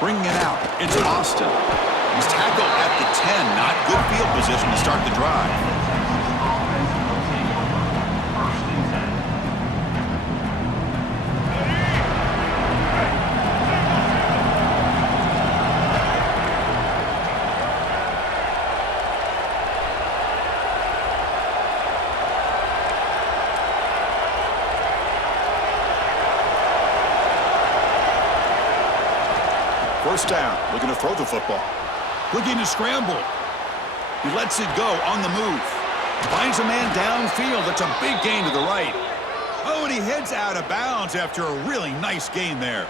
Bringing it out, it's Austin. He's tackled at the 10. Not good field position to start the drive. First down, looking to throw the football. Looking to scramble. He lets it go on the move. Finds a man downfield. It's a big gain to the right. Oh, and he heads out of bounds after a really nice gain there.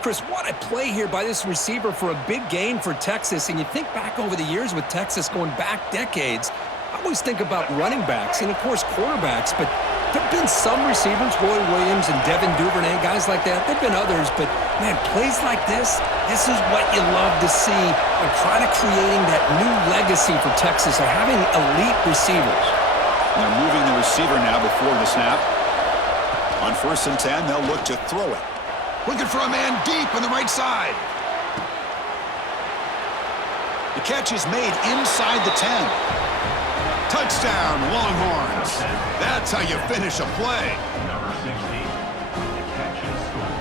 Chris, what a play here by this receiver for a big gain for Texas. And you think back over the years with Texas going back decades, I always think about running backs and, of course, quarterbacks. But there have been some receivers, Roy Williams and Devin Duvernay, guys like that. There have been others, but, man, plays like this is what you love to see. And try to creating that new legacy for Texas of having elite receivers. They're moving the receiver now before the snap. On 1st and 10, they'll look to throw it. Looking for a man deep on the right side. The catch is made inside the 10. Touchdown, Longhorns. That's how you finish a play. Number 16, the catch and score.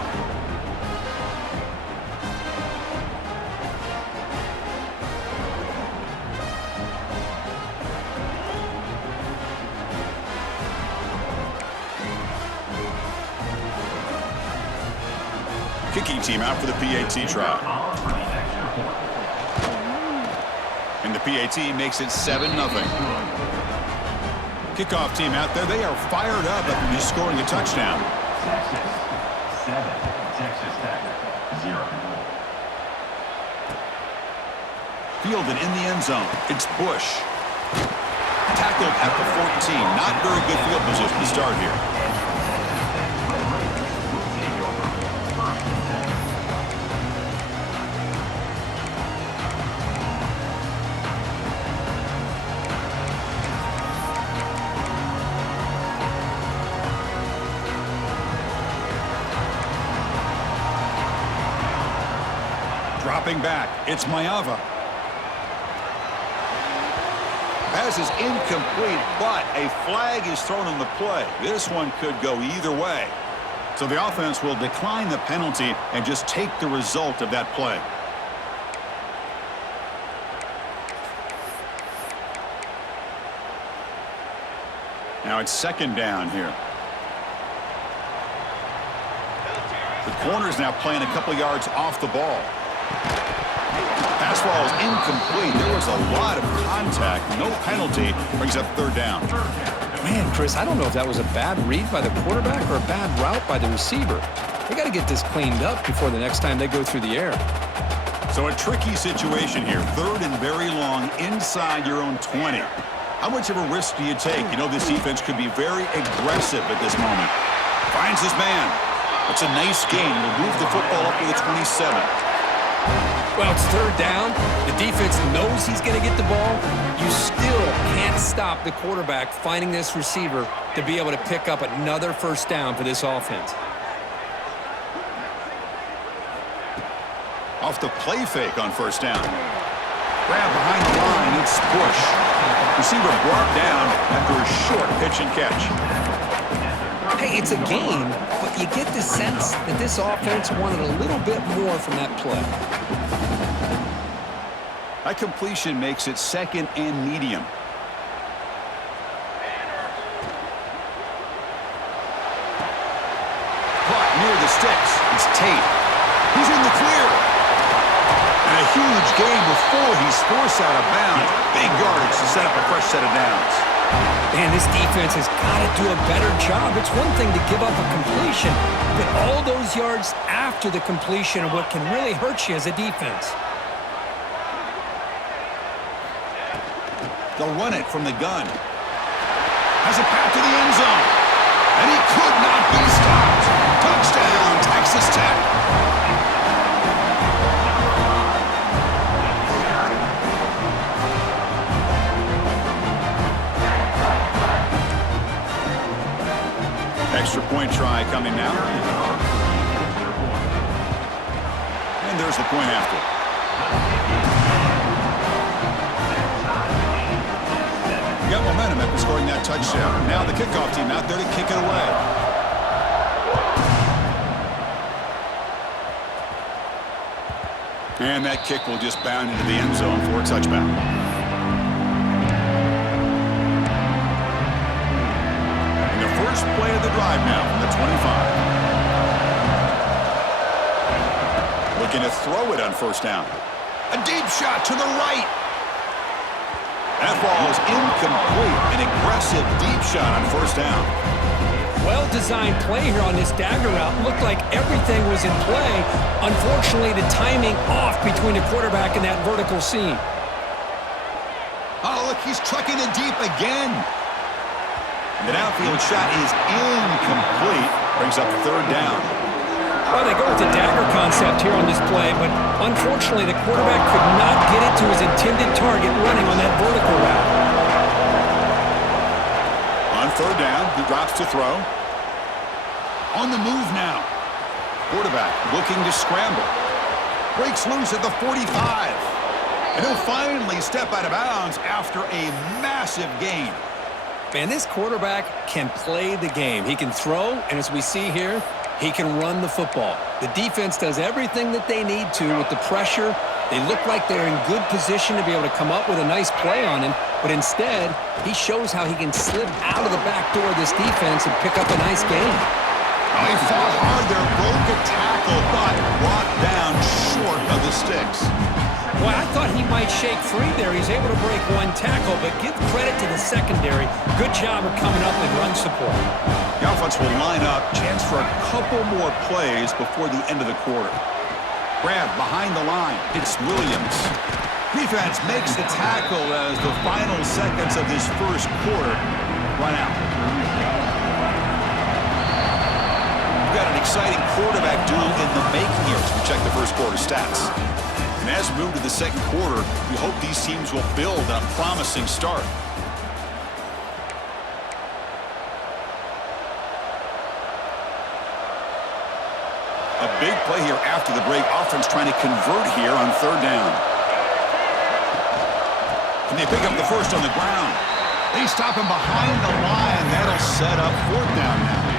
Kicking team out for the PAT try. And the PAT makes it 7-0. Kickoff team out there, they are fired up after just scoring a touchdown. Texas 7, Texas Tech 0. Fielded in the end zone. It's Bush. Tackled at the 14. Not very good field position to start here. Dropping back, it's Mayava. Pass is incomplete, but a flag is thrown on the play. This one could go either way. So the offense will decline the penalty and just take the result of that play. Now it's 2nd down here. The corner's now playing a couple yards off the ball. Pass ball is incomplete. There was a lot of contact. No penalty. Brings up 3rd down. Man, Chris, I don't know if that was a bad read by the quarterback or a bad route by the receiver. They got to get this cleaned up before the next time they go through the air. So a tricky situation here. 3rd and very long inside your own 20. How much of a risk do you take? You know, this defense could be very aggressive at this moment. Finds his man. It's a nice gain. Will move the football up to the 27. Well, it's 3rd down. The defense knows he's going to get the ball. You still can't stop the quarterback finding this receiver to be able to pick up another 1st down for this offense. Off the play fake on 1st down. Grab behind the line. It's Bush. Receiver brought down after a short pitch and catch. Hey, it's a game, but you get the sense that this offense wanted a little bit more from that play. That completion makes it 2nd and medium. Caught near the sticks. It's Tate. He's in the clear. And a huge gain before he's forced out of bounds. Big yardage to set up a fresh set of downs. Man, this defense has got to do a better job. It's one thing to give up a completion, but all those yards after the completion are what can really hurt you as a defense. They'll run it from the gun. Has a path to the end zone. And he could not be stopped. Touchdown, Texas Tech. Extra point try coming now. And there's the point after. You got momentum after scoring that touchdown. Now the kickoff team out there to kick it away. And that kick will just bound into the end zone for a touchback. And the first play of the drive now from the 25. Looking to throw it on first down. A deep shot to the right. That ball is incomplete. An aggressive deep shot on first down. Well-designed play here on this dagger route. Looked like everything was in play. Unfortunately, the timing off between the quarterback and that vertical seam. Oh, look, he's trucking it deep again. The downfield shot is incomplete. Brings up third down. Well, they go with the dagger concept here on this play, but unfortunately, the quarterback could not get it to his intended target running on that vertical route. On third down, he drops to throw. On the move now. Quarterback looking to scramble. Breaks loose at the 45. And he'll finally step out of bounds after a massive gain. Man, this quarterback can play the game. He can throw, and as we see here, he can run the football. The defense does everything that they need to with the pressure. They look like they're in good position to be able to come up with a nice play on him, but instead, he shows how he can slip out of the back door of this defense and pick up a nice gain. Oh, he fought hard there, broke a tackle, but brought down short of the sticks. Well, I thought he might shake free there. He's able to break one tackle, but give credit to the secondary. Good job of coming up with run support. The offense will line up. Chance for a couple more plays before the end of the quarter. Grab behind the line. It's Williams. Defense makes the tackle as the final seconds of this first quarter run out. We've got an exciting quarterback duel in the making here as we check the first quarter stats. And as we move to the second quarter, we hope these teams will build on a promising start. A big play here after the break. Offense trying to convert here on third down. And they pick up the first on the ground. They stop him behind the line. That'll set up fourth down now.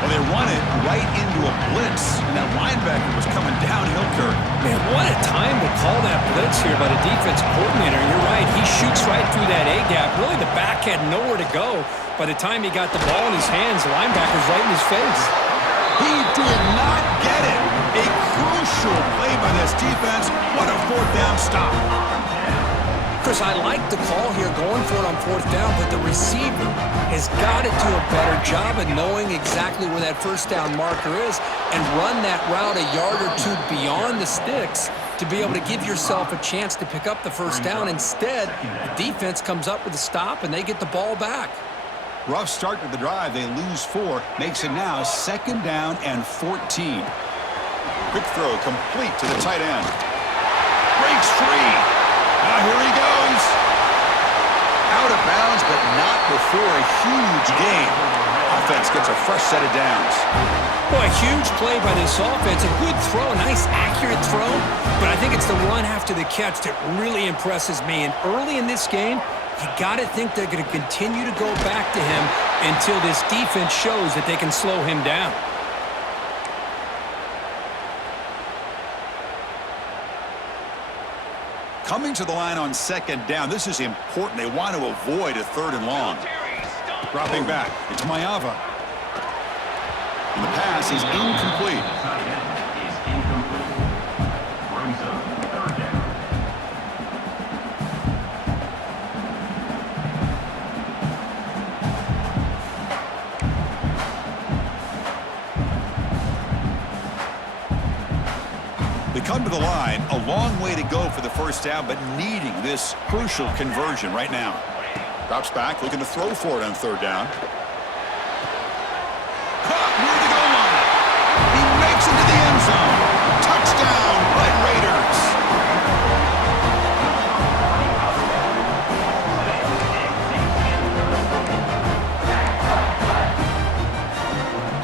Well, they run it right into a blitz, and that linebacker was coming downhill, Kirk. Man, what a time to call that blitz here by the defense coordinator. You're right, he shoots right through that A-gap. Really, the back had nowhere to go. By the time he got the ball in his hands, the linebacker's right in his face. He did not get it. A crucial play by this defense. What a fourth down stop. Chris, I like the call here going for it on fourth down, but the receiver has got to do a better job of knowing exactly where that first down marker is and run that route a yard or two beyond the sticks to be able to give yourself a chance to pick up the first down. Instead, the defense comes up with a stop and they get the ball back. Rough start to the drive. They lose 4. Makes it now second down and 14. Quick throw complete to the tight end. Breaks free. Now here he goes. Out of bounds, but not before a huge gain. Offense gets a fresh set of downs. Boy, a huge play by this offense. A good throw, a nice accurate throw. But I think it's the run after the catch that really impresses me. And early in this game, you got to think they're going to continue to go back to him until this defense shows that they can slow him down. Coming to the line on second down. This is important. They want to avoid a third and long. Dropping back. It's Mayava. And the pass is incomplete. Brings up third down. They come to the line, a long way to go for the first down, but needing this crucial conversion right now. Drops back, looking to throw for it on third down. Caught near the goal line. He makes it to the end zone. Touchdown, Red Raiders.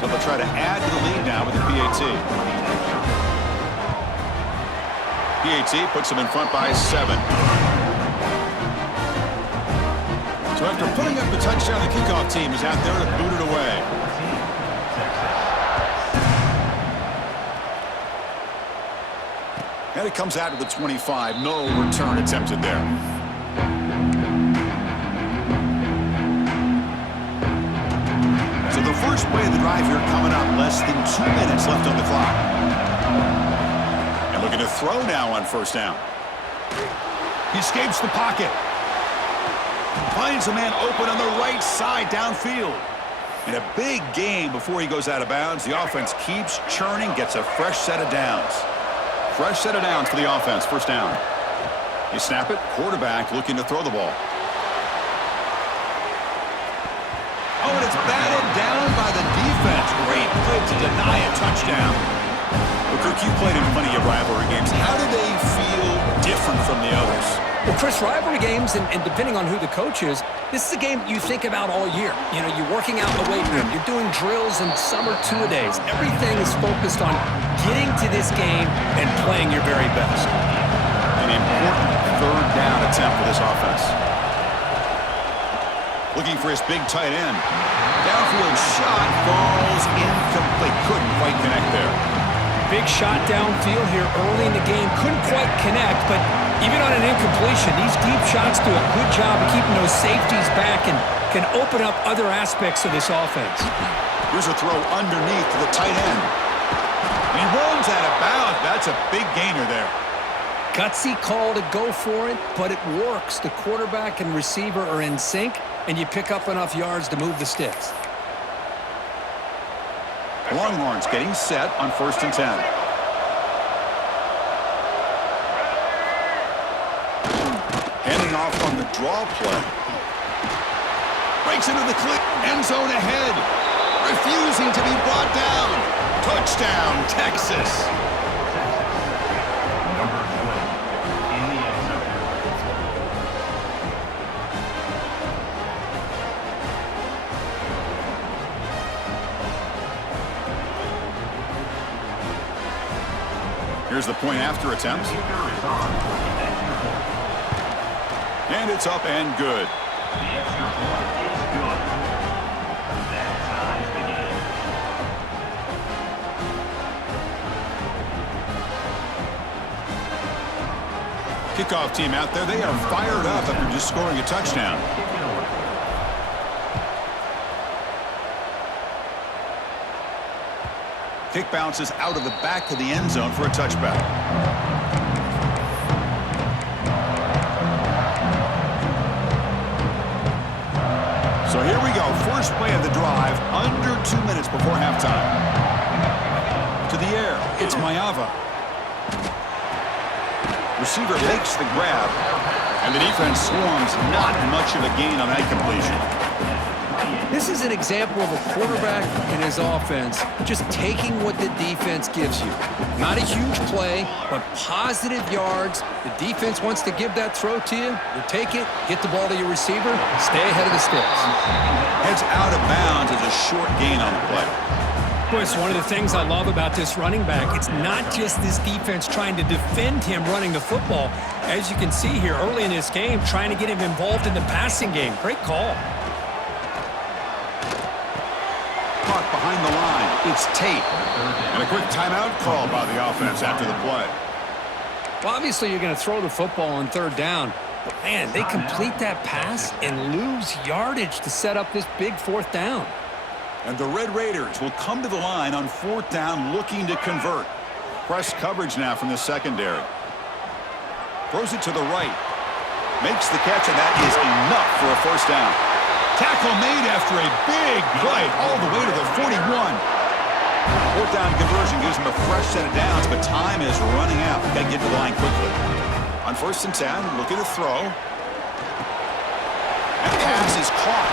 So they'll try to add to the lead now with the PAT. PAT puts them in front by 7. So after putting up the touchdown, the kickoff team is out there to boot it away. And it comes out to the 25. No return attempted there. So the first play of the drive here coming up. Less than 2 minutes left on the clock. And looking to throw now on first down. He escapes the pocket. Finds a man open on the right side downfield. In a big game before he goes out of bounds, the offense keeps churning, gets a fresh set of downs. Fresh set of downs for the offense. First down. You snap it. Quarterback looking to throw the ball. Oh, and it's batted down by the defense. Great play to deny a touchdown. Well, Kirk, you played in plenty of rivalry games. How do they feel different from the others? Well, Chris, rivalry games, and depending on who the coach is, this is a game you think about all year. You know, you're working out in the weight room. You're doing drills and summer two-a-days. Everything is focused on getting to this game and playing your very best. An important third down attempt for this offense. Looking for his big tight end. Downfield shot falls incomplete. Couldn't quite connect there. Big shot downfield here early in the game. Couldn't quite connect, but even on an incompletion, these deep shots do a good job of keeping those safeties back and can open up other aspects of this offense. Here's a throw underneath to the tight end. And he runs out of bounds. That's a big gainer there. Gutsy call to go for it, but it works. The quarterback and receiver are in sync, and you pick up enough yards to move the sticks. Longhorns getting set on 1st and 10. Handing off on the draw play. Breaks into the clear. End zone ahead. Refusing to be brought down. Touchdown, Texas. Number 12 in the end zone. Here's the point after attempt. And it's up and good. The extra point is good. That ties the game. Kickoff team out there. They are fired up after just scoring a touchdown. Kick bounces out of the back of the end zone for a touchback. So here we go. First play of the drive, under 2 minutes before halftime. To the air, it's Mayava. Receiver makes the grab, and the defense swarms. Not much of a gain on that completion. This is an example of a quarterback and his offense just taking what the defense gives you. Not a huge play, but positive yards. The defense wants to give that throw to you. You take it, get the ball to your receiver, stay ahead of the sticks. Heads out of bounds as a short gain on the play. Boy, it's one of the things I love about this running back. It's not just this defense trying to defend him running the football. As you can see here early in this game, trying to get him involved in the passing game. Great call. Caught behind the line. It's Tate. And a quick timeout call by the offense after the play. Well, obviously you're going to throw the football on third down. But, man, they complete that pass and lose yardage to set up this big fourth down. And the Red Raiders will come to the line on 4th down looking to convert. Press coverage now from the secondary. Throws it to the right. Makes the catch, and that is enough for a first down. Tackle made after a big play all the way to the 41. 4th down conversion gives them a fresh set of downs, but time is running out. Got to get to the line quickly. On 1st and 10, looking to throw. And pass is caught.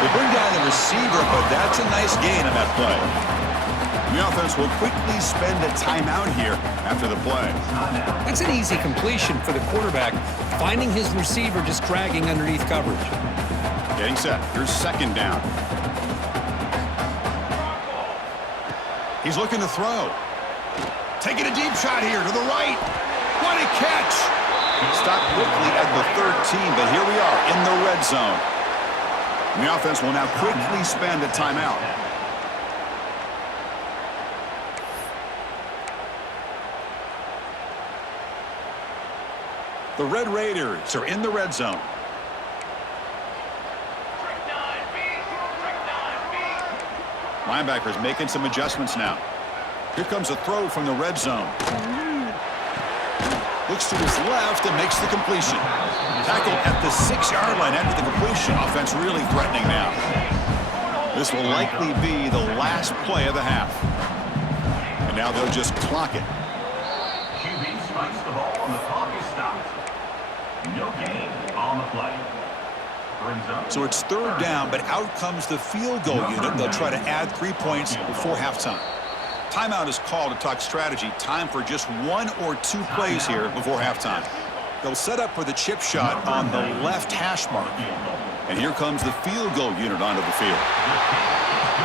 They bring down the receiver, but that's a nice gain on that play. And the offense will quickly spend a timeout here after the play. That's an easy completion for the quarterback, finding his receiver just dragging underneath coverage. Getting set. Here's 2nd down. He's looking to throw. Taking a deep shot here to the right. What a catch! Stopped quickly at the 13, but here we are in the red zone. And the offense will now quickly spend a timeout. The Red Raiders are in the red zone. Linebackers making some adjustments now. Here comes a throw from the red zone. Looks to his left and makes the completion. Tackled at the 6-yard line after the completion. Offense really threatening now. This will likely be the last play of the half. And now they'll just clock it. QB strikes the ball and the clock is stopped. No gain on the play. So it's third down, but out comes the field goal unit. They'll try to add 3 points before halftime. Timeout is called to talk strategy. Time for just 1 or 2 plays here before halftime. They'll set up for the chip shot on the left hash mark. And here comes the field goal unit onto the field.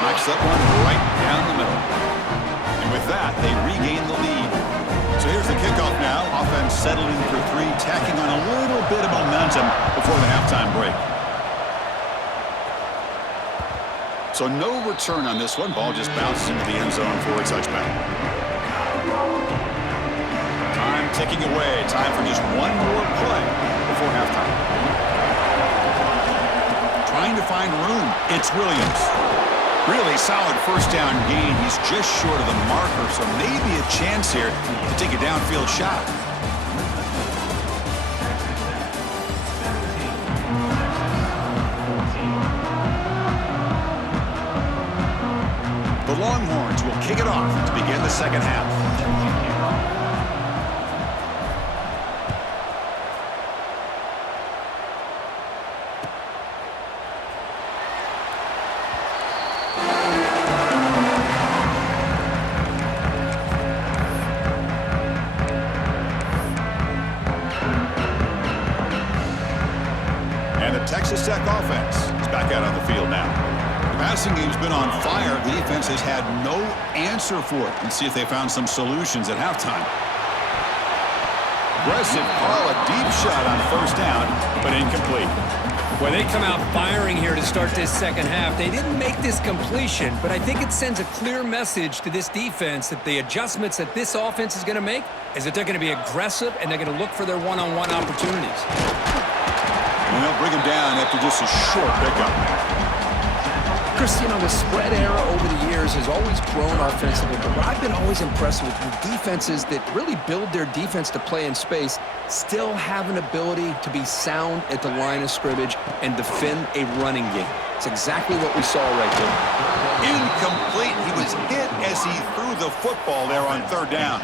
Knocks that one right down the middle. And with that, they regain the lead. So here's the kickoff now. Offense settled in for 3, tacking on a little bit of momentum before the halftime break. So no return on this one. Ball just bounces into the end zone for a touchback. Time ticking away. Time for just 1 more play before halftime. Trying to find room. It's Williams. Really solid first down gain. He's just short of the marker, so maybe a chance here to take a downfield shot. The Longhorns will kick it off to begin the second half. And the Texas Tech offense is back out on the field now. The passing game's been on fire. The defense has had no answer for it. Let's see if they found some solutions at halftime. Aggressive call, a deep shot on first down, but incomplete. Well, they come out firing here to start this second half. They didn't make this completion, but I think it sends a clear message to this defense that the adjustments that this offense is going to make is that they're going to be aggressive and they're going to look for their one-on-one opportunities. And they'll bring him down after just a short pickup. Chris, you know, the spread era over the years has always grown offensively, but what I've been always impressed with defenses that really build their defense to play in space still have an ability to be sound at the line of scrimmage and defend a running game. It's exactly what we saw right there. Incomplete. He was hit as he threw the football there on third down.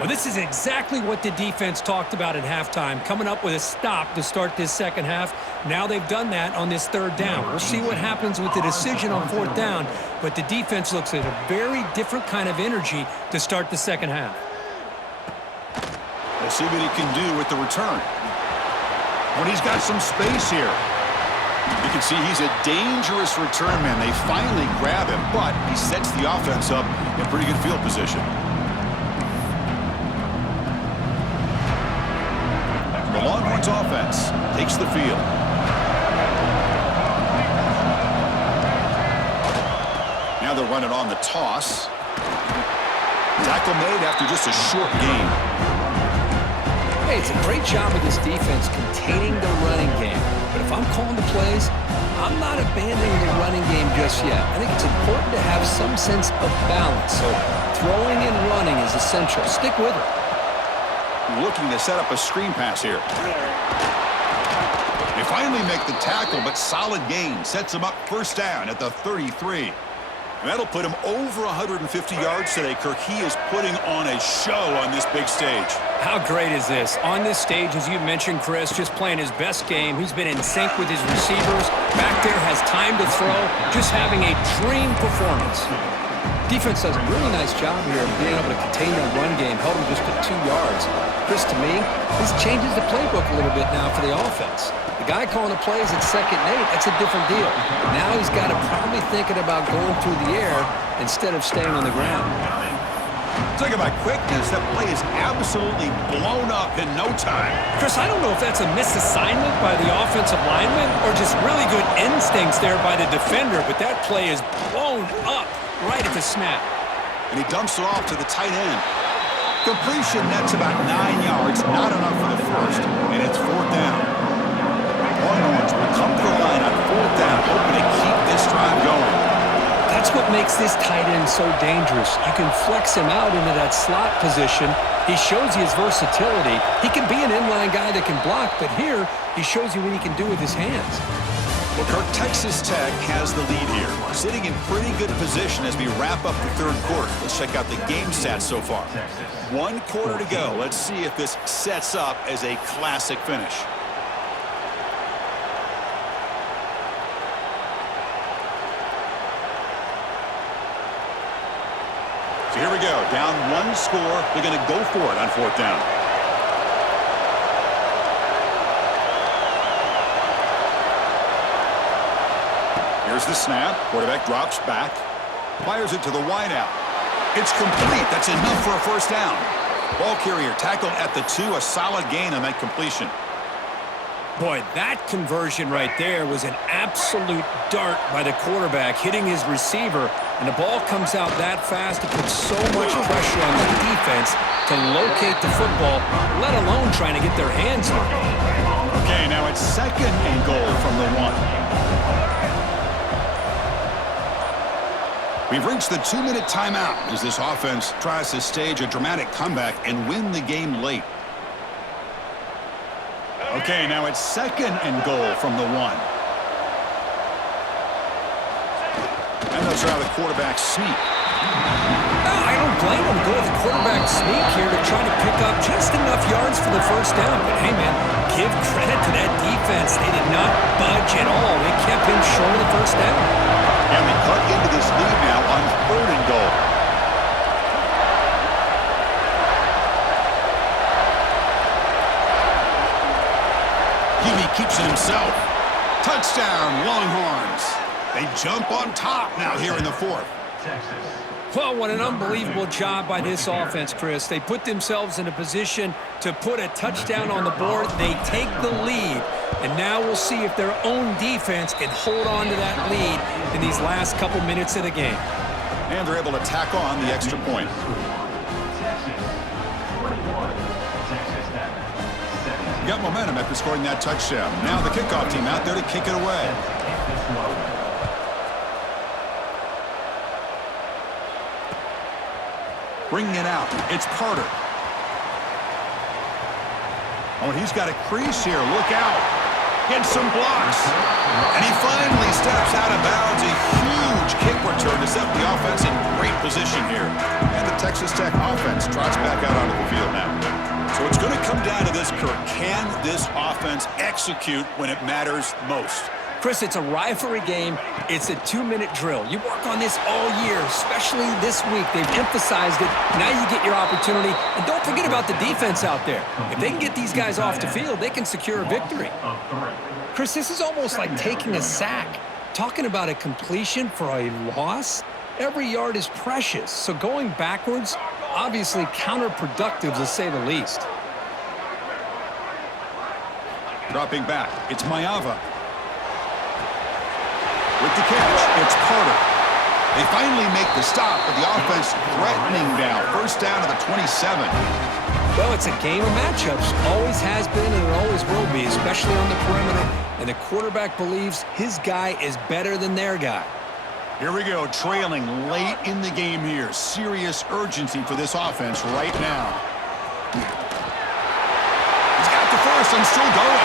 Well, this is exactly what the defense talked about at halftime, coming up with a stop to start this second half. Now they've done that on this third down. We'll see what happens with the decision on fourth down, but the defense looks at a very different kind of energy to start the second half. We'll see what he can do with the return. When he's got some space here. You can see he's a dangerous return man. They finally grab him, but he sets the offense up in pretty good field position. The Longhorns offense takes the field. Now they'll run it on the toss. Tackle made after just a short gain. Hey, it's a great job of this defense containing the running game. But if I'm calling the plays, I'm not abandoning the running game just yet. I think it's important to have some sense of balance. So throwing and running is essential. Stick with it. Looking to set up a screen pass here. They finally make the tackle, but solid gain. Sets them up first down at the 33. That'll put him over 150 yards today. Kirk, he is putting on a show on this big stage. How great is this? On this stage, as you mentioned, Chris, just playing his best game. He's been in sync with his receivers. Back there, has time to throw. Just having a dream performance. Defense does a really nice job here of being able to contain that run game. Held him just to 2 yards. Chris, to me, this changes the playbook a little bit now for the offense. The guy calling the plays at 2nd and 8, that's a different deal. Now he's got to probably thinking about going through the air instead of staying on the ground. Talk about quickness. That play is absolutely blown up in no time. Chris, I don't know if that's a misassignment by the offensive lineman or just really good instincts there by the defender, but that play is blown up right at the snap. And he dumps it off to the tight end. Completion nets about 9 yards, not enough for the first, and it's 4th down. Longhorns will come to the line on 4th down, hoping to keep this drive going. That's what makes this tight end so dangerous. You can flex him out into that slot position. He shows you his versatility. He can be an inline guy that can block, but here he shows you what he can do with his hands. Well, Kirk, Texas Tech has the lead here, sitting in pretty good position as we wrap up the third quarter. Let's check out the game stats so far. 1 quarter to go. Let's see if this sets up as a classic finish. So here we go. Down 1 score. They're going to go for it on 4th down. Here's the snap. Quarterback drops back. Fires it to the wideout. It's complete. That's enough for a first down. Ball carrier tackled at the 2. A solid gain on that completion. Boy, that conversion right there was an absolute dart by the quarterback hitting his receiver, and the ball comes out that fast. It puts so much pressure on the defense to locate the football, let alone trying to get their hands on it. Okay, now it's 2nd and goal from the 1. We've reached the 2-minute timeout as this offense tries to stage a dramatic comeback and win the game late. Okay, now it's 2nd and goal from the 1. And they'll try the quarterback sneak. I don't blame him. Go with the quarterback sneak here to try to pick up just enough yards for the first down. But hey, man, give credit to that defense. They did not budge at all. They kept him short of the first down. And we cut into this lead now on 3rd and goal. He keeps it himself. Touchdown, Longhorns. They jump on top now here in the 4th. Well, what an unbelievable job by this offense, Chris. They put themselves in a position to put a touchdown on the board. They take the lead, and now we'll see if their own defense can hold on to that lead in these last couple minutes of the game. And they're able to tack on the extra point. Got momentum after scoring that touchdown. Now the kickoff team out there to kick it away. Bringing it out. It's Carter. Oh, and he's got a crease here. Look out. Gets some blocks. And he finally steps out of bounds. A huge kick return to set the offense in great position here. And the Texas Tech offense trots back out onto the field now. So it's going to come down to this, Kirk. Can this offense execute when it matters most? Chris, it's a rivalry game. It's a 2-minute drill. You work on this all year, especially this week. They've emphasized it. Now you get your opportunity. And don't forget about the defense out there. If they can get these guys off the field, they can secure a victory. Chris, this is almost like taking a sack. Talking about a completion for a loss, every yard is precious. So going backwards, obviously counterproductive to say the least. Dropping back, it's Mayava. With the catch, it's Carter. They finally make the stop, but the offense threatening now. First down to the 27. Well, it's a game of matchups. Always has been and it always will be, especially on the perimeter. And the quarterback believes his guy is better than their guy. Here we go, trailing late in the game here. Serious urgency for this offense right now. He's got the first and still going.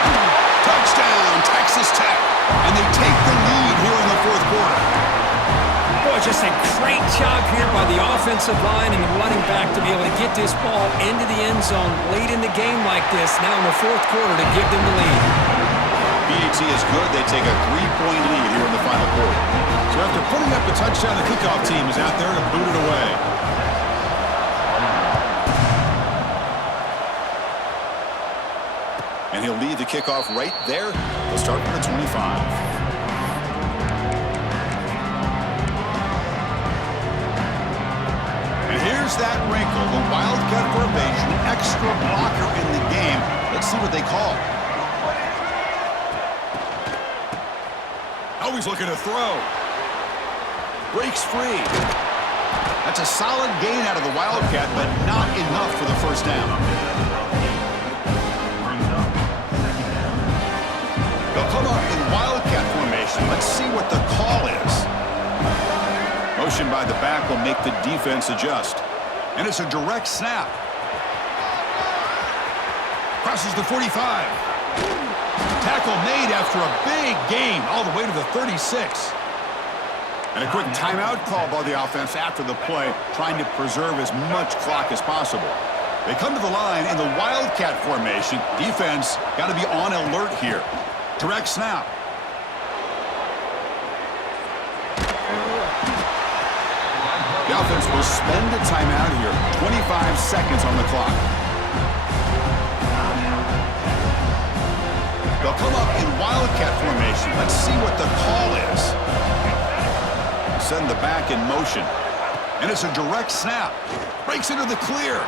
Touchdown, Texas Tech. And they take the lead here in the 4th quarter. Boy, just a great job here by the offensive line and the running back to be able to get this ball into the end zone late in the game like this, now in the 4th quarter to give them the lead. BAT is good. They take a 3-point lead here in the final quarter. So after putting up the touchdown, the kickoff team is out there to boot it away. And he'll lead the kickoff right there. They'll start from the 25. And here's here's that wrinkle, the wildcat formation, extra blocker in the game. Let's see what they call. Oh, he's looking to throw. Breaks free. That's a solid gain out of the wildcat, but not enough for the first down. They'll come up in wildcat formation. Let's see what the call is. Motion by the back will make the defense adjust. And it's a direct snap. Crosses the 45. Tackle made after a big gain all the way to the 36. And a quick timeout call by the offense after the play, trying to preserve as much clock as possible. They come to the line in the wildcat formation. Defense got to be on alert here. Direct snap. The offense will spend a timeout here. 25 seconds on the clock. They'll come up in wildcat formation. Let's see what the call is. Send the back in motion. And it's a direct snap. Breaks into the clear.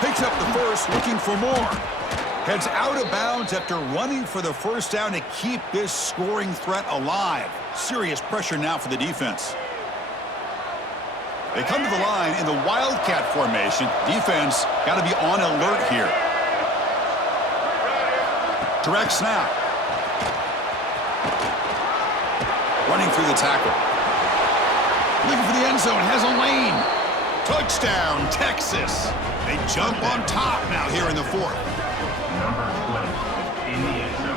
Picks up the first, looking for more. Heads out of bounds after running for the first down to keep this scoring threat alive. Serious pressure now for the defense. They come to the line in the wildcat formation. Defense got to be on alert here. Direct snap. Running through the tackle. Looking for the end zone. Has a lane. Touchdown, Texas. They jump on top now here in the fourth. Number 20 in the end zone.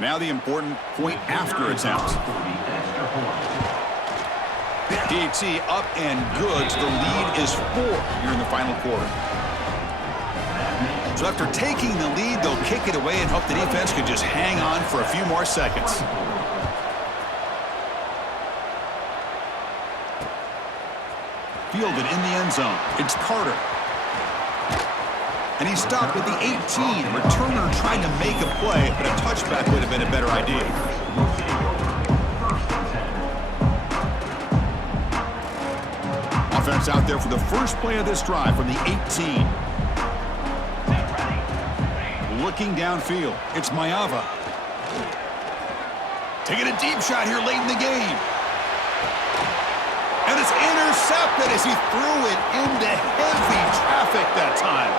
Now the important point after attempt. PAT up and good. So the lead is 4 here in the final quarter. So after taking the lead, they'll kick it away and hope the defense could just hang on for a few more seconds. Fielded in the end zone. It's Carter. And he stopped at the 18. Returner trying to make a play, but a touchback would have been a better idea. Offense out there for the first play of this drive from the 18. Looking downfield. It's Mayava. Taking a deep shot here late in the game. And it's intercepted as he threw it into heavy traffic that time.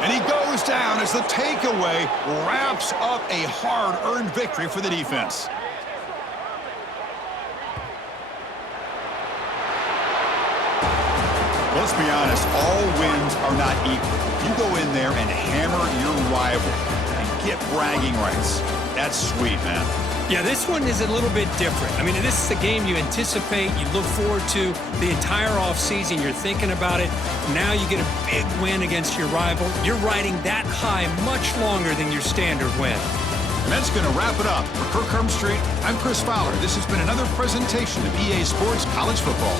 And he goes down as the takeaway wraps up a hard-earned victory for the defense. Let's be honest, all wins are not equal. You go in there and hammer your rival and get bragging rights. That's sweet, man. Yeah, this one is a little bit different. I mean, this is a game you anticipate, you look forward to the entire offseason. You're thinking about it. Now you get a big win against your rival. You're riding that high much longer than your standard win. And that's going to wrap it up. For Kirk Street, I'm Chris Fowler. This has been another presentation of EA Sports College Football.